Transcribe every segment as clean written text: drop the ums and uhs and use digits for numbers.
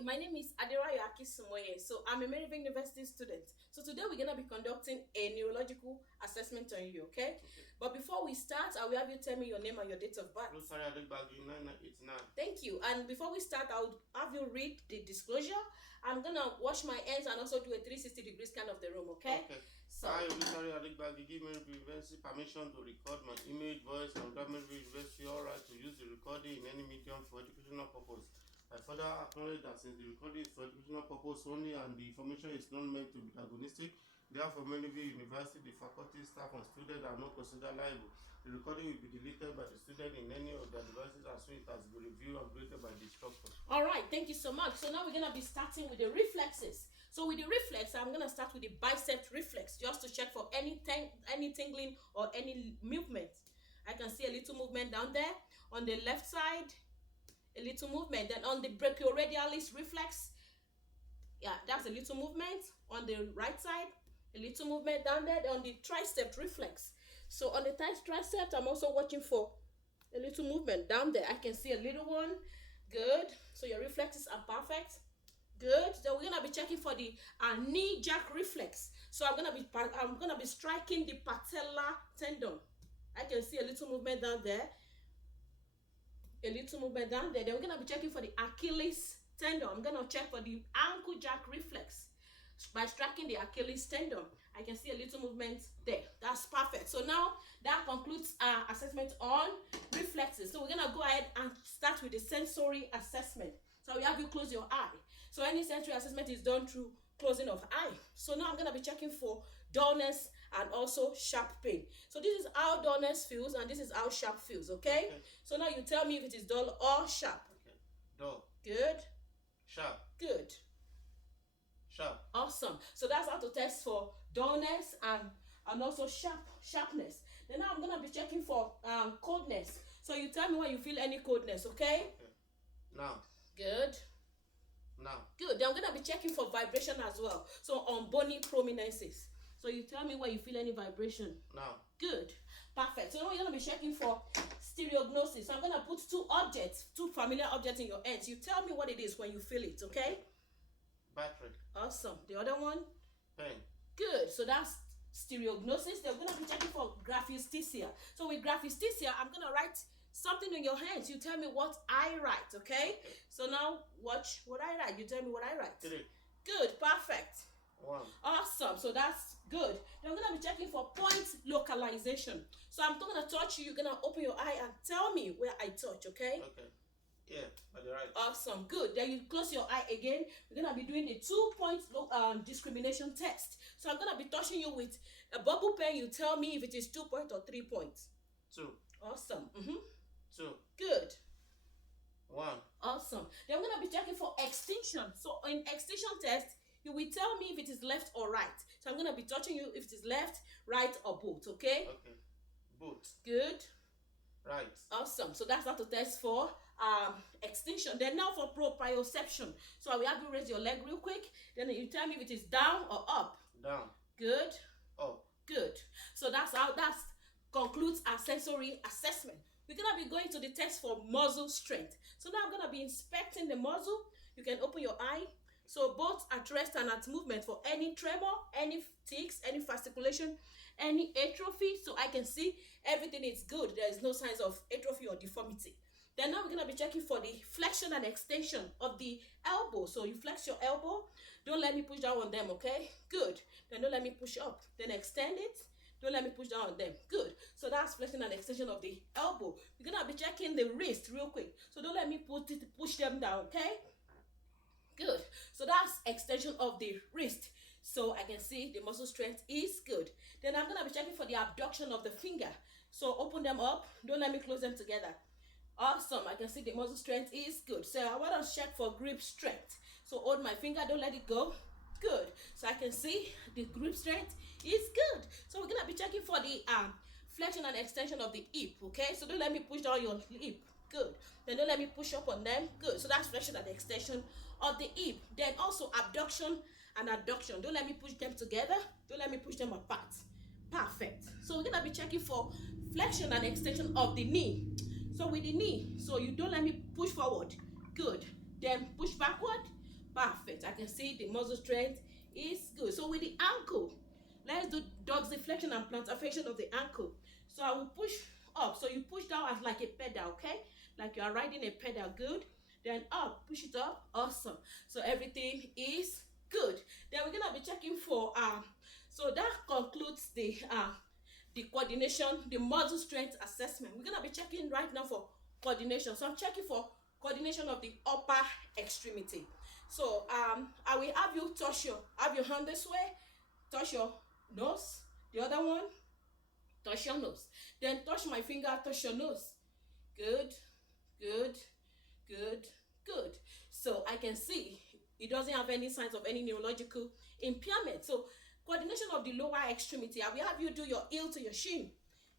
Hi, my name is Aderayo Akisumoye. So I'm a Maryville University student. So today we're gonna be conducting a neurological assessment on you, okay? But before we start, I will have you tell me your name and your date of birth. Sorry, I look back in 1989. Thank you. And before we start, I would have you read the disclosure. I'm gonna wash my hands and also do a 360 degrees kind of the room, okay? So I look back. You give Maryville University permission to record my image, voice, and grant Maryville University all right to use the recording in any medium for educational purpose. I further acknowledge that since the recording is for educational purpose only and the information is not meant to be agonistic, therefore Maryville University, the faculty, staff, and students are not considered liable. The recording will be deleted by the student in any of their devices as soon as it has been reviewed and graded by the instructor. All right, thank you so much. So now we're going to be starting with the reflexes. So with the reflex, I'm going to start with the bicep reflex just to check for any tingling or any movement. I can see a little movement down there on the left side, a little movement. Then on the brachioradialis reflex, yeah, that's a little movement. On the right side, a little movement down there. Then on the tricep reflex. So on the tricep, I'm also watching for a little movement down there. I can see a little one. Good. So your reflexes are perfect. Good. Then we're gonna be checking for the knee jack reflex. So I'm gonna be striking the patellar tendon. I can see a little movement down there. A little movement down there. Then we're gonna be checking for the Achilles tendon. I'm gonna check for the ankle jack reflex by striking the Achilles tendon. I can see a little movement there. That's perfect. So now that concludes our assessment on reflexes. So we're gonna go ahead and start with the sensory assessment. So we have you close your eye. So any sensory assessment is done through closing of eye. So now I'm gonna be checking for dullness and also sharp pain. So this is how dullness feels and this is how sharp feels, okay? So now you tell me if it is dull or sharp. Dull. Good. Sharp. Good. Sharp. Awesome. So that's how to test for dullness and also sharpness. Then now I'm gonna be checking for coldness. So you tell me when you feel any coldness, okay? Now. Good. Now. Good. Then I'm gonna be checking for vibration as well. So on bony prominences. So you tell me when you feel any vibration. Now. Good. Perfect. So now you're gonna be checking for stereognosis. So I'm gonna put two familiar objects in your hands. You tell me what it is when you feel it, okay? Battery. Awesome. The other one? Pen. Good. So that's stereognosis. They're gonna be checking for graphesthesia. So with graphesthesia, I'm gonna write something in your hands. You tell me what I write, okay? So now watch what I write. You tell me what I write. 3. Good. Perfect. 1. Awesome. So that's good. Then I'm gonna be checking for point localization. So I'm gonna touch you. You're gonna open your eye and tell me where I touch, okay? Okay. Yeah, by the right. Awesome. Good. Then you close your eye again. We're gonna be doing the 2-point discrimination test. So I'm gonna be touching you with a bubble pen. You tell me if it is 2 points or 3 points. 2. Awesome. 2. Good. 1. Awesome. Then I'm gonna be checking for extinction. So in extinction test, you will tell me if it is left or right. So I'm gonna be touching you if it is left, right, or both. Okay? Okay. Both. Good. Right. Awesome. So that's how to test for extinction. Then now for proprioception. So I will have you raise your leg real quick. Then you tell me if it is down or up. Down. Good. Up. Good. So that concludes our sensory assessment. We're gonna be going to the test for muscle strength. So now I'm gonna be inspecting the muscle. You can open your eye. So both at rest and at movement for any tremor, any tics, any fasciculation, any atrophy. So I can see everything is good. There is no signs of atrophy or deformity. Then now we're gonna be checking for the flexion and extension of the elbow. So you flex your elbow. Don't let me push down on them, okay? Good. Then don't let me push up. Then extend it. Don't let me push down on them. Good. So that's flexion and extension of the elbow. We're gonna be checking the wrist real quick. So don't let me push them down, okay? Good. So that's extension of the wrist. So I can see the muscle strength is good. Then I'm gonna be checking for the abduction of the finger. So open them up. Don't let me close them together. Awesome. I can see the muscle strength is good. So I want to check for grip strength. So hold my finger. Don't let it go. Good. So I can see the grip strength is good. So we're gonna be checking for the flexion and extension of the hip. Okay. So don't let me push down your hip. Good. Then don't let me push up on them. Good. So that's flexion and extension of the hip. Then also abduction and adduction. Don't let me push them together. Don't let me push them apart. Perfect. So we're gonna be checking for flexion and extension of the knee. So with the knee, so you don't let me push forward. Good. Then push backward. Perfect. I can see the muscle strength is good. So with the ankle, let's do dorsiflexion and plantarflexion of the ankle. So I will push up. So you push down as like a pedal, okay? Like you are riding a pedal, good. Then up, push it up, awesome. So everything is good. Then we're gonna be checking for so that concludes the coordination, the muscle strength assessment. We're gonna be checking right now for coordination. So I'm checking for coordination of the upper extremity. So I will have you have your hand this way, touch your nose, the other one, touch your nose. Then touch my finger, touch your nose. Good, good, good, good. So I can see it doesn't have any signs of any neurological impairment. So coordination of the lower extremity, I will have you do your heel to your shin.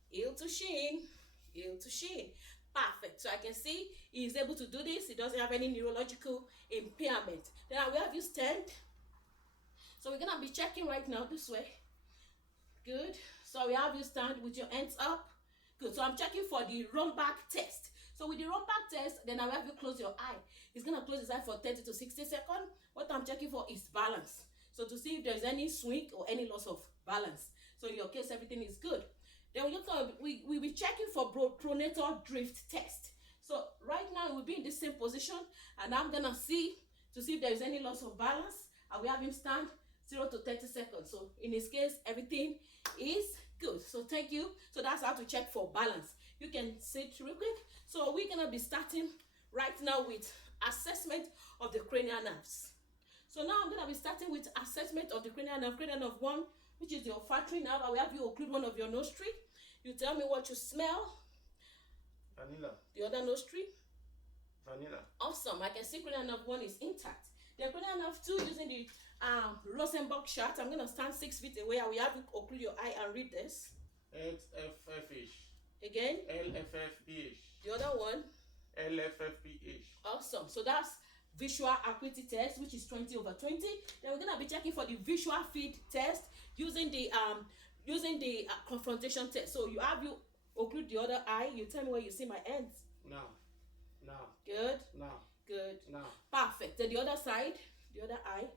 Heel to shin, heel to shin. Perfect. So I can see he is able to do this. He doesn't have any neurological impairment. Then I will have you stand. So we're going to be checking right now this way. Good. So we have you stand with your hands up. Good. So I'm checking for the run back test. So with the run back test, then I will have you close your eye. He's going to close his eye for 30 to 60 seconds. What I'm checking for is balance. So to see if there's any swing or any loss of balance. So in your case, everything is good. Then we'll be checking for pronator drift test. So right now we'll be in the same position, and I'm gonna see to see if there is any loss of balance. I will have him stand 0 to 30 seconds. So in his case, everything is good. So thank you. So that's how to check for balance. You can sit real quick. So we're gonna be starting right now with assessment of the cranial nerves. So now I'm gonna be starting with assessment of the cranial nerve 1, which is the olfactory nerve. I will have you occlude one of your nostril. You tell me what you smell. Vanilla. The other nostril. Vanilla. Awesome. I can see cranial nerve 1 is intact. Then cranial nerve 2, using the Rosenberg chart, I'm gonna stand 6 feet away. I will have you occlude your eye and read this. XFFH. Again. LFFPH. The other one. LFFPH. Awesome. So that's visual acuity test, which is 20/20. Then we're gonna be checking for the visual field test using the confrontation test. So you have you occlude the other eye. You tell me where you see my hands. Now. Good. Now. Good. Now. Perfect. Then the other side, the other eye.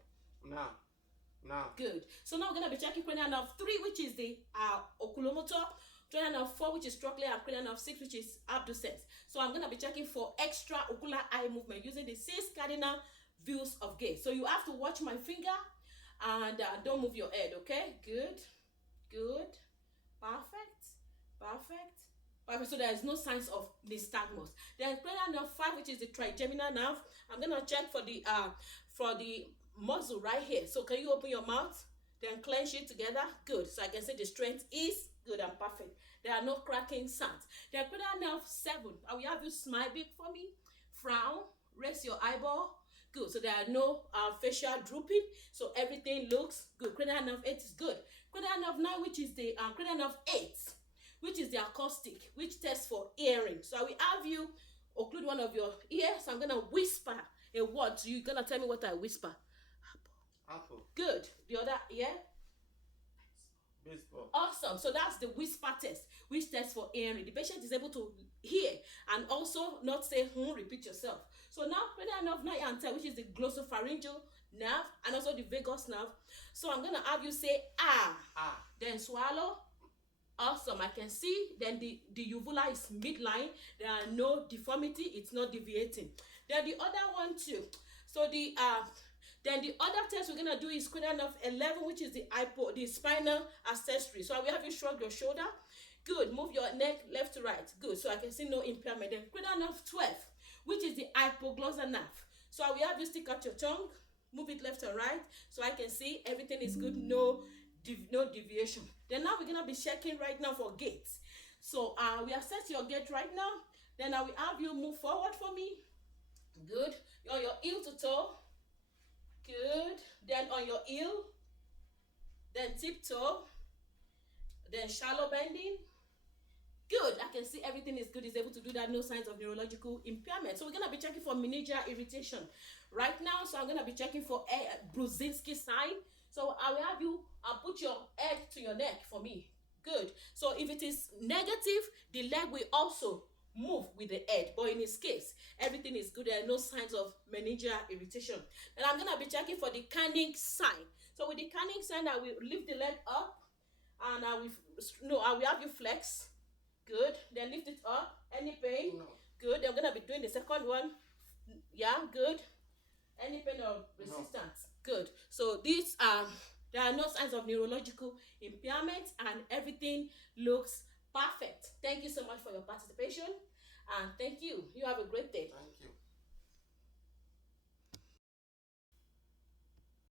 Now. Good. So now we're gonna be checking cranial nerve 3, which is the oculomotor. Cranial nerve 4, which is trochlear, and cranial nerve 6, which is abducens. So I'm gonna be checking for extraocular eye movement using the 6 cardinal views of gaze. So you have to watch my finger and don't move your head. Okay. Good. Perfect. So there is no signs of nystagmus. Then cranial nerve 5, which is the trigeminal nerve. I'm gonna check for the muscle right here. So can you open your mouth? Then clench it together. Good. So I can say the strength is good and perfect. There are no cracking sounds. Then cranial nerve 7. I will have you smile big for me. Frown. Raise your eyeball. Good. So there are no facial drooping. So everything looks good. Cranial nerve 8 is good. Cranial nerve 9, which is the cranial nerve 8, which is the acoustic, which tests for hearing. So I will have you occlude one of your ears. So I'm gonna whisper a word. So you're gonna tell me what I whisper. Apple. Good. The other ear. Baseball. Awesome. So that's the whisper test, which tests for hearing. The patient is able to hear and also not say repeat yourself. So now cranial nerve 9 and 10, which is the glossopharyngeal nerve and also the vagus nerve. So I'm gonna have you say then swallow. Awesome. I can see. Then the uvula is midline. There are no deformity. It's not deviating. Then the other one too. So then the other test we're gonna do is cranial nerve 11, which is the spinal accessory. So I will have you shrug your shoulder. Good. Move your neck left to right. Good. So I can see no impairment. Then cranial nerve 12, which is the hypoglossal nerve. So I will have you stick out your tongue, move it left and right, so I can see everything is good. No deviation. Then now we're gonna be checking right now for gaits. So we assess your gait right now. Then I will have you move forward for me. Good. On your heel to toe. Good. Then on your heel. Then tiptoe. Then shallow bending. Good. I can see everything is good. He's able to do that. No signs of neurological impairment. So we're gonna be checking for meningeal irritation right now. So I'm gonna be checking for Brudzinski sign. So I will have you put your head to your neck for me. Good. So if it is negative, the leg will also move with the head. But in his case, everything is good. There are no signs of meningeal irritation. And I'm gonna be checking for the Canning sign. So with the Canning sign, I will lift the leg up, and I will have you flex. Good. Then lift it up. Any pain? No. Good. Then I'm gonna be doing the second one. Yeah, good. Any pain or resistance? No. Good. So these there are no signs of neurological impairment, and everything looks perfect. Thank you so much for your participation, and thank you. You have a great day. Thank you.